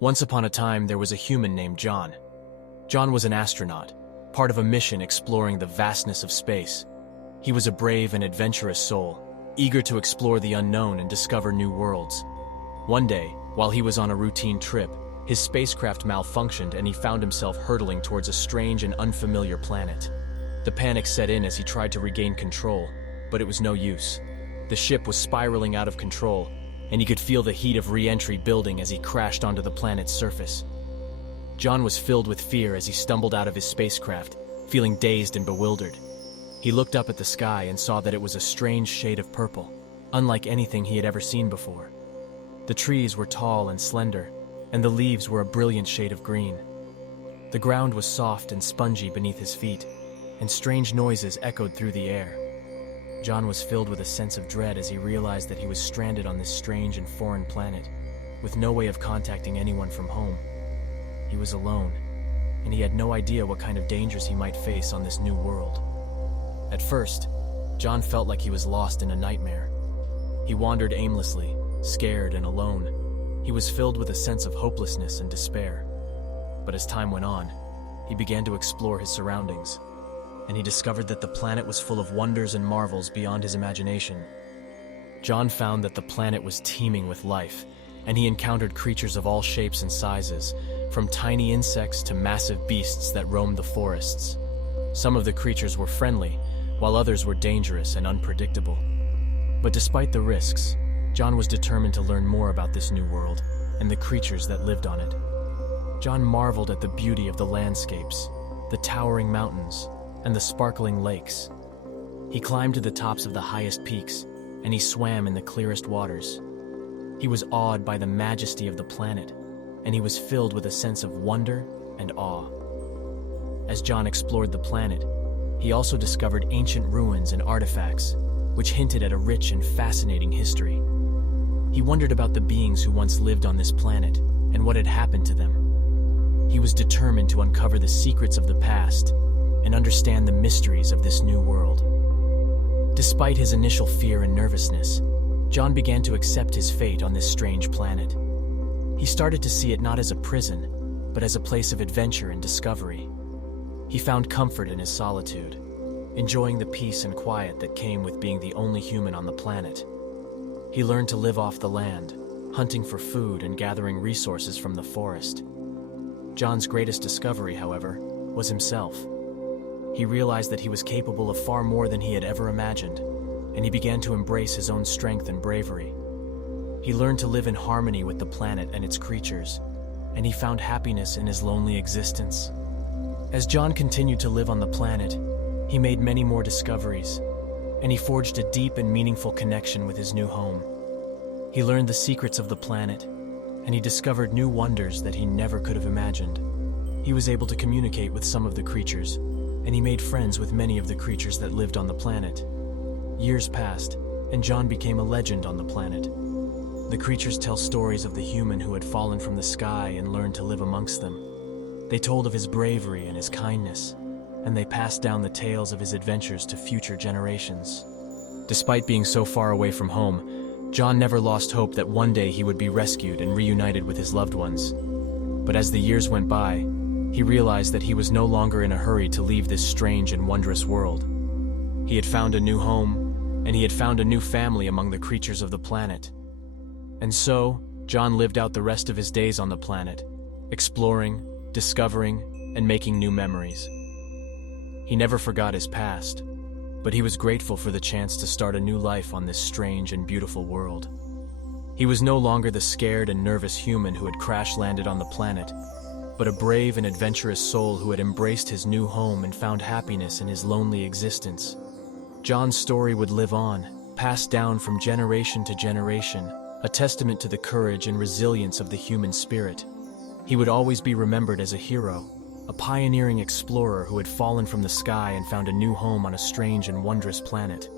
Once upon a time, there was a human named John. John was an astronaut, part of a mission exploring the vastness of space. He was a brave and adventurous soul, eager to explore the unknown and discover new worlds. One day, while he was on a routine trip, his spacecraft malfunctioned and he found himself hurtling towards a strange and unfamiliar planet. The panic set in as he tried to regain control, but it was no use. The ship was spiraling out of control, and he could feel the heat of re-entry building as he crashed onto the planet's surface. John was filled with fear as he stumbled out of his spacecraft, feeling dazed and bewildered. He looked up at the sky and saw that it was a strange shade of purple, unlike anything he had ever seen before. The trees were tall and slender, and the leaves were a brilliant shade of green. The ground was soft and spongy beneath his feet, and strange noises echoed through the air. John was filled with a sense of dread as he realized that he was stranded on this strange and foreign planet, with no way of contacting anyone from home. He was alone, and he had no idea what kind of dangers he might face on this new world. At first, John felt like he was lost in a nightmare. He wandered aimlessly, scared and alone. He was filled with a sense of hopelessness and despair. But as time went on, he began to explore his surroundings, and he discovered that the planet was full of wonders and marvels beyond his imagination. John found that the planet was teeming with life, and he encountered creatures of all shapes and sizes, from tiny insects to massive beasts that roamed the forests. Some of the creatures were friendly, while others were dangerous and unpredictable. But despite the risks, John was determined to learn more about this new world and the creatures that lived on it. John marveled at the beauty of the landscapes, the towering mountains, and the sparkling lakes. He climbed to the tops of the highest peaks, and he swam in the clearest waters. He was awed by the majesty of the planet, and he was filled with a sense of wonder and awe. As John explored the planet, he also discovered ancient ruins and artifacts, which hinted at a rich and fascinating history. He wondered about the beings who once lived on this planet and what had happened to them. He was determined to uncover the secrets of the past and understand the mysteries of this new world. Despite his initial fear and nervousness, John began to accept his fate on this strange planet. He started to see it not as a prison, but as a place of adventure and discovery. He found comfort in his solitude, enjoying the peace and quiet that came with being the only human on the planet. He learned to live off the land, hunting for food and gathering resources from the forest. John's greatest discovery, however, was himself. He realized that he was capable of far more than he had ever imagined, and he began to embrace his own strength and bravery. He learned to live in harmony with the planet and its creatures, and he found happiness in his lonely existence. As John continued to live on the planet, he made many more discoveries, and he forged a deep and meaningful connection with his new home. He learned the secrets of the planet, and he discovered new wonders that he never could have imagined. He was able to communicate with some of the creatures, and he made friends with many of the creatures that lived on the planet. Years passed, and John became a legend on the planet. The creatures tell stories of the human who had fallen from the sky and learned to live amongst them. They told of his bravery and his kindness, and they passed down the tales of his adventures to future generations. Despite being so far away from home, John never lost hope that one day he would be rescued and reunited with his loved ones. But as the years went by, he realized that he was no longer in a hurry to leave this strange and wondrous world. He had found a new home, and he had found a new family among the creatures of the planet. And so, John lived out the rest of his days on the planet, exploring, discovering, and making new memories. He never forgot his past, but he was grateful for the chance to start a new life on this strange and beautiful world. He was no longer the scared and nervous human who had crash-landed on the planet, but a brave and adventurous soul who had embraced his new home and found happiness in his lonely existence. John's story would live on, passed down from generation to generation, a testament to the courage and resilience of the human spirit. He would always be remembered as a hero, a pioneering explorer who had fallen from the sky and found a new home on a strange and wondrous planet.